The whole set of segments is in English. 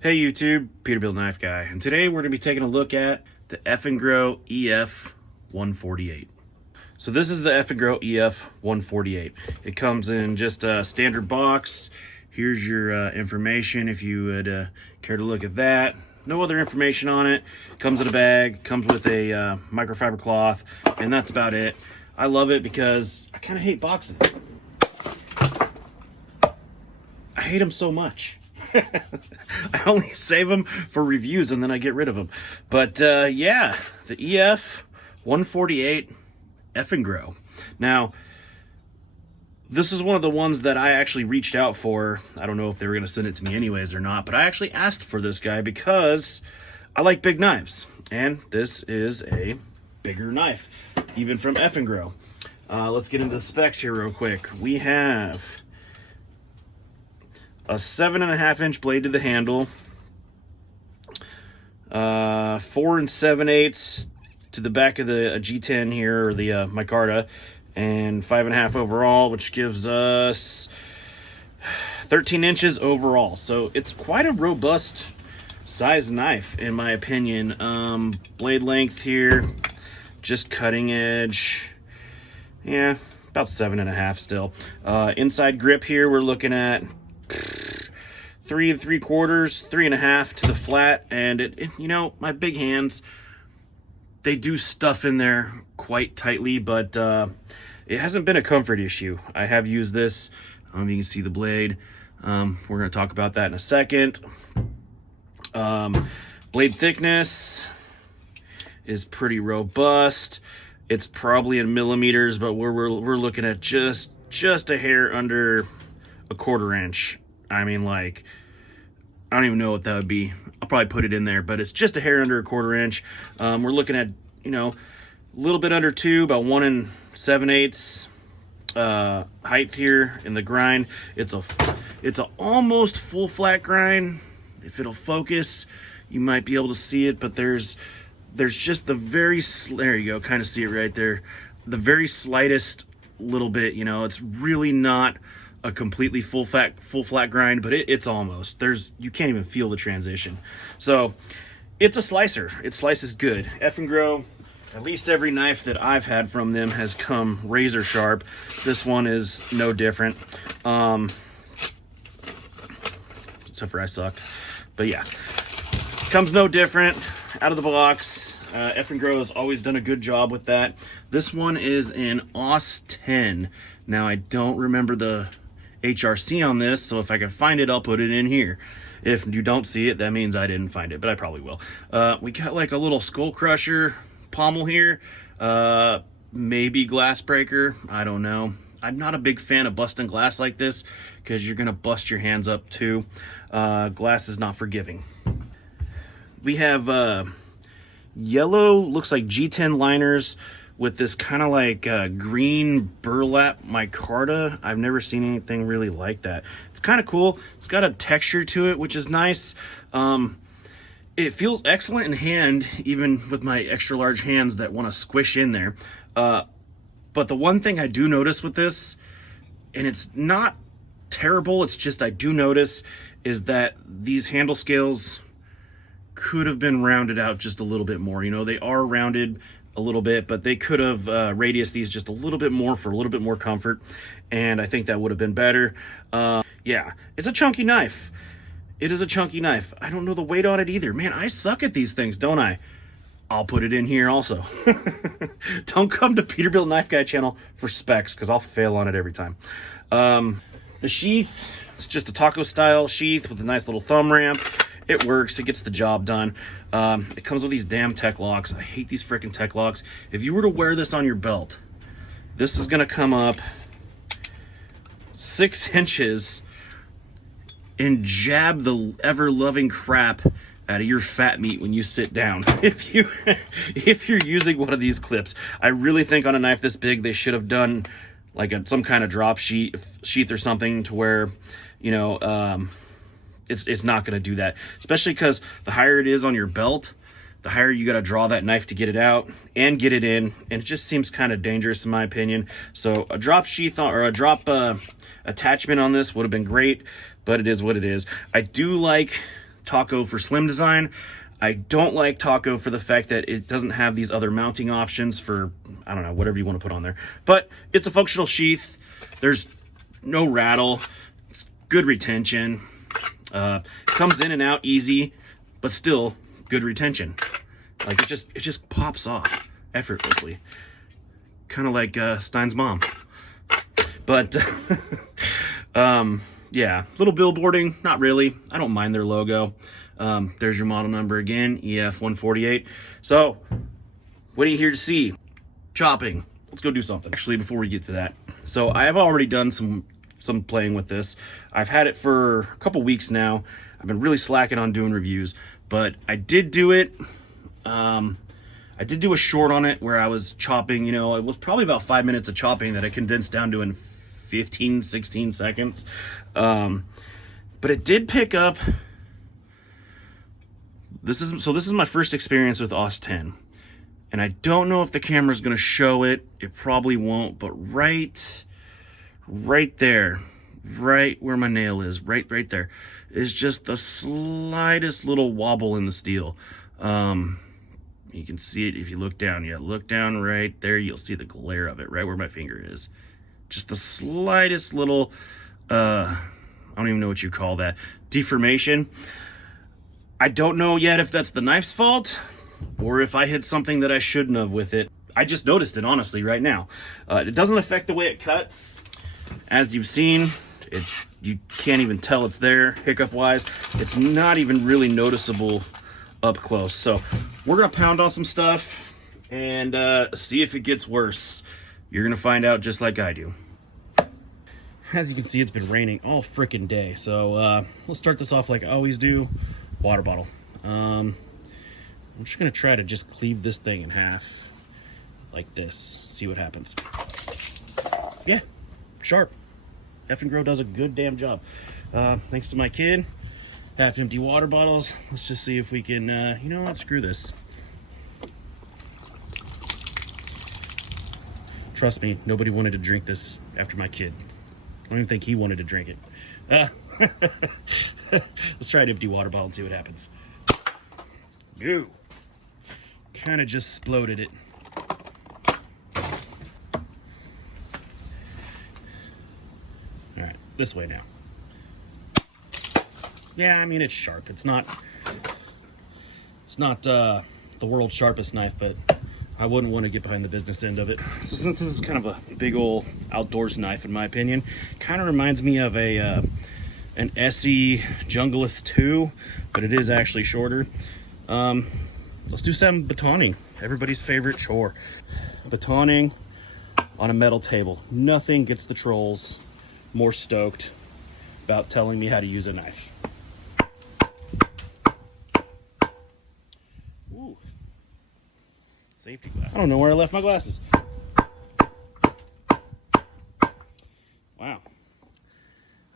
Hey YouTube, Peterbilt Knife Guy, and today we're going to be taking a look at the Eafengrow EF148. So this is the Eafengrow EF148. It comes in just a standard box. Here's your information if you would care to look at that. No other information on it. Comes in a bag, comes with a microfiber cloth, and that's about it. I love it because I kind of hate boxes. I hate them so much. I only save them for reviews and then I get rid of them. But yeah, the EF148 Eafengrow. Now, this is one of the ones that I actually reached out for. I don't know if they were going to send it to me anyways or not, but I actually asked for this guy because I like big knives. And this is a bigger knife, even from Eafengrow. Let's get into the specs here real quick. We have a 7.5-inch blade to the handle, 4 7/8 to the back of the G10 here, or the micarta, and 5.5 overall, which gives us 13 inches overall. So it's quite a robust size knife, in my opinion. Blade length here, just cutting edge, yeah, about 7.5 still. Inside grip here, we're looking at 3 3/4, 3.5 to the flat, and it you know, my big hands, they do stuff in there quite tightly, but it hasn't been a comfort issue. I have used this. You can see the blade. We're going to talk about that in a second. Blade thickness is pretty robust. It's probably in millimeters, but we're looking at just a hair under a 1/4 inch. I mean, like, I don't even know what that would be. I'll probably put it in there, but it's just a hair under a 1/4 inch. We're looking at, you know, a little bit under 2, about 1 7/8 height here in the grind. It's a almost full flat grind. If it'll focus, you might be able to see it, but there's just the very, there you go, kind of see it right there. The very slightest little bit, you know, it's really not a completely full flat grind, but it's almost. You can't even feel the transition. So it's a slicer. It slices good. Eafengrow, at least every knife that I've had from them has come razor sharp. This one is no different. Except for I suck. But yeah, comes no different out of the box. Eafengrow has always done a good job with that. This one is in AUS 10. Now, I don't remember the HRC on this, so if I can find it, I'll put it in here. If you don't see it, that means I didn't find it, but I probably will. We got like a little skull crusher pommel here, maybe glass breaker, I don't know. I'm not a big fan of busting glass like this because you're gonna bust your hands up too. Glass is not forgiving. We have yellow, looks like G10 liners with this kind of like green burlap micarta. I've never seen anything really like that. It's kind of cool. It's got a texture to it, which is nice. It feels excellent in hand, even with my extra large hands that want to squish in there. But the one thing I do notice with this, and it's not terrible, it's just I do notice, is that these handle scales could have been rounded out just a little bit more. You know, they are rounded a little bit, but they could have radiused these just a little bit more for a little bit more comfort, and I think that would have been better. Yeah, it's a chunky knife. It is a chunky knife. I don't know the weight on it either. Man, I suck at these things, don't I? I'll put it in here also. Don't come to Peterbilt Knife Guy channel for specs, because I'll fail on it every time. The sheath is just a taco style sheath with a nice little thumb ramp. It works, it gets the job done. It comes with these damn tech locks. I hate these freaking tech locks. If you were to wear this on your belt, this is gonna come up 6 inches and jab the ever-loving crap out of your fat meat when you sit down. If you're using one of these clips, I really think on a knife this big, they should have done like some kind of drop sheath or something to where, you know, it's not going to do that, especially because the higher it is on your belt, the higher you got to draw that knife to get it out and get it in, and it just seems kind of dangerous in my opinion. So a drop sheath or a drop attachment on this would have been great, but it is what it is. I do like Taco for slim design. I don't like Taco for the fact that it doesn't have these other mounting options for, I don't know, whatever you want to put on there. But it's a functional sheath. There's no rattle. It's good retention. Comes in and out easy, but still good retention. Like it just pops off effortlessly. Kind of like Stein's mom. But yeah, little billboarding, not really. I don't mind their logo. There's your model number again, EF148. So, what are you here to see? Chopping. Let's go do something. Actually, before we get to that, so I have already done some playing with this. I've had it for a couple weeks now. I've been really slacking on doing reviews, but I did do it. I did do a short on it where I was chopping, you know, it was probably about 5 minutes of chopping that I condensed down to in 15, 16 seconds. But it did pick up. This is my first experience with OS 10. And I don't know if the camera's going to show it. It probably won't, but right there, right where my nail is, right there, is just the slightest little wobble in the steel. You can see it if you look down. Yeah, look down right there. You'll see the glare of it right where my finger is. Just the slightest little, I don't even know what you call that, deformation. I don't know yet if that's the knife's fault or if I hit something that I shouldn't have with it. I just noticed it, honestly, right now. It doesn't affect the way it cuts. As you've seen, you can't even tell it's there, hiccup-wise. It's not even really noticeable up close. So we're gonna pound on some stuff and see if it gets worse. You're gonna find out just like I do. As you can see, it's been raining all freaking day. So let's start this off like I always do. Water bottle. I'm just gonna try to just cleave this thing in half like this. See what happens. Yeah, sharp. Eafengrow does a good damn job. Thanks to my kid. Half empty water bottles. Let's just see if we can, you know what, screw this. Trust me, nobody wanted to drink this after my kid. I don't even think he wanted to drink it. Let's try an empty water bottle and see what happens. Ew. Kind of just exploded it. All right, this way now. Yeah, I mean, it's sharp. It's not the world's sharpest knife, but I wouldn't want to get behind the business end of it. So since this is kind of a big old outdoors knife, in my opinion, kind of reminds me of an SE Junglist 2, but it is actually shorter. Let's do some batoning. Everybody's favorite chore. Batoning on a metal table. Nothing gets the trolls more stoked about telling me how to use a knife. Ooh. Safety glass. I don't know where I left my glasses. Wow.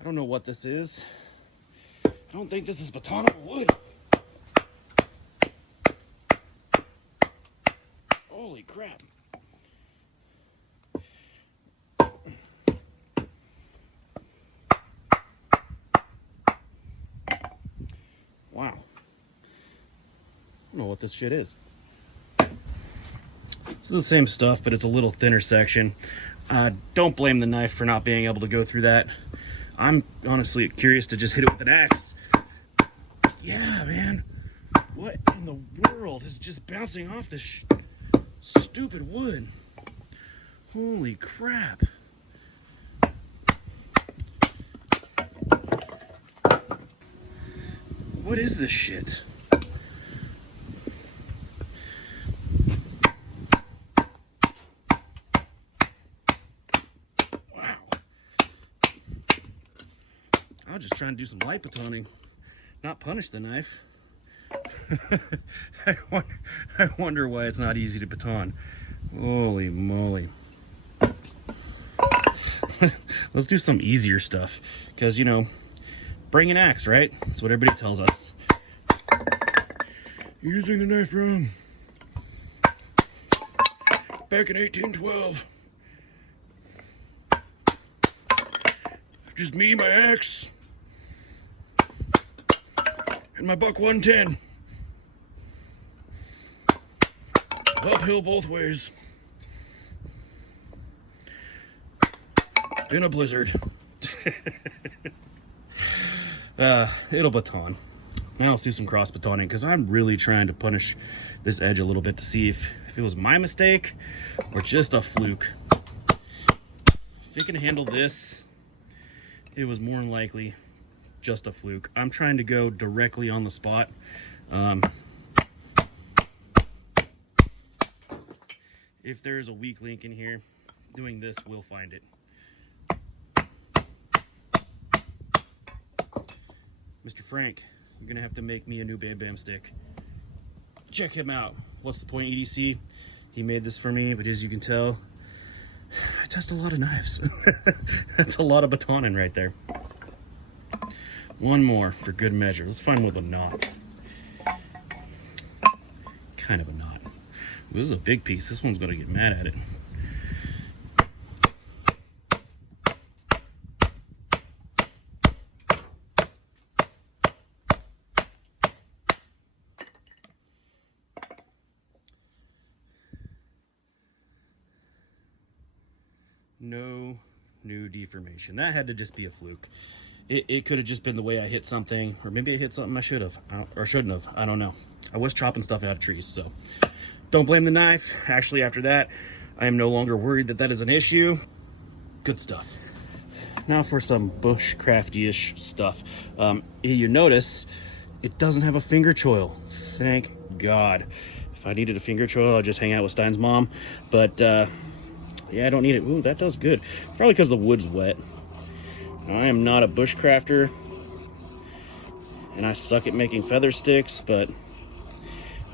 I don't know what this is. I don't think this is baton or wood. Holy crap. Wow. I don't know what this shit is. It's the same stuff, but it's a little thinner section. Don't blame the knife for not being able to go through that. I'm honestly curious to just hit it with an axe. Yeah, man. What in the world is just bouncing off this stupid wood? Holy crap. What is this shit? Wow. I was just trying to do some light batoning, not punish the knife. I wonder why it's not easy to baton. Holy moly. Let's do some easier stuff, because, you know, bring an axe, right? That's what everybody tells us. You're using the knife wrong. Back in 1812. Just me, my axe, and my buck 110. Uphill both ways. In a blizzard. It'll baton. Now let's do some cross batoning, because I'm really trying to punish this edge a little bit to see if it was my mistake or just a fluke. If it can handle this, it was more than likely just a fluke. I'm trying to go directly on the spot. If there's a weak link in here, doing this will find it. Mr. Frank, you're gonna have to make me a new Bam Bam stick. Check him out. What's the point, EDC? He made this for me, but as you can tell, I test a lot of knives. That's a lot of batoning right there. One more for good measure. Let's find one with a knot. Kind of a knot. This is a big piece. This one's gonna get mad at it. No new deformation. That had to just be a fluke. It could have just been the way I hit something, or maybe I hit something I should have, or shouldn't have. I don't know. I was chopping stuff out of trees, so don't blame the knife. Actually, after that, I am no longer worried that that is an issue. Good stuff. Now for some bushcrafty-ish stuff. You notice it doesn't have a finger choil. Thank God. If I needed a finger choil, I'd just hang out with Stein's mom. But yeah, I don't need it. Ooh, that does good. Probably because the wood's wet. I am not a bushcrafter, and I suck at making feather sticks, but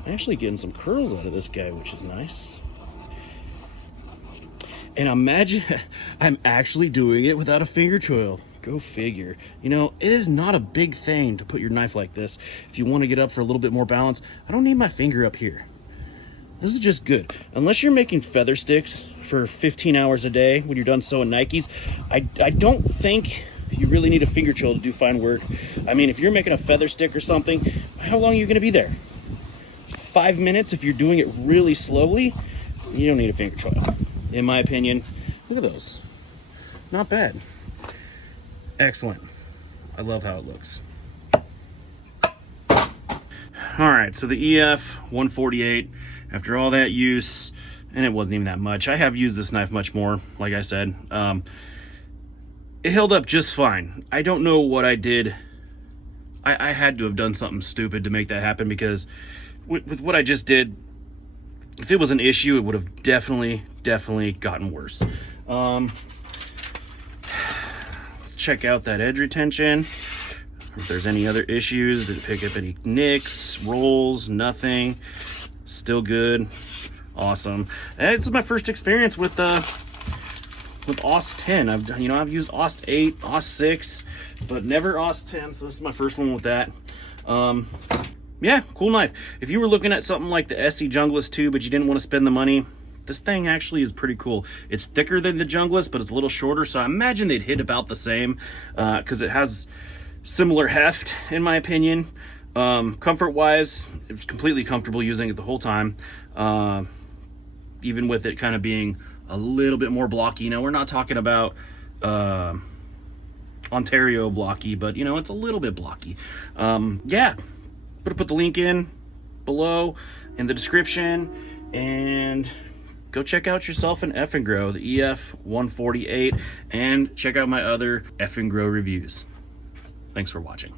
I'm actually getting some curls out of this guy, which is nice. And imagine I'm actually doing it without a finger choil. Go figure. You know, it is not a big thing to put your knife like this. If you want to get up for a little bit more balance, I don't need my finger up here. This is just good. Unless you're making feather sticks for 15 hours a day when you're done sewing Nikes, I don't think you really need a finger choil to do fine work. I mean, if you're making a feather stick or something, how long are you going to be there? 5 minutes if you're doing it really slowly? You don't need a finger choil, in my opinion. Look at those. Not bad. Excellent. I love how it looks. All right, so the EF148, after all that use, and it wasn't even that much. I have used this knife much more, like I said. It held up just fine. I don't know what I did. I had to have done something stupid to make that happen, because with what I just did, if it was an issue, it would have definitely gotten worse. Let's check out that edge retention. If there's any other issues, did it pick up any nicks, rolls, nothing. Still good. Awesome. This is my first experience with AUS 10. I've used AUS 8, AUS 6, but never AUS 10, so this is my first one with that. Yeah, cool knife. If you were looking at something like the SE Junglist 2, but you didn't want to spend the money, this thing actually is pretty cool. It's thicker than the Junglist, but it's a little shorter, so I imagine they'd hit about the same, because it has similar heft, in my opinion. Comfort-wise, it was completely comfortable using it the whole time. Even with it kind of being a little bit more blocky. Now, we're not talking about Ontario blocky, but you know, it's a little bit blocky. Yeah, put the link in below in the description, and go check out yourself an Eafengrow, the EF148, and check out my other Eafengrow reviews. Thanks for watching.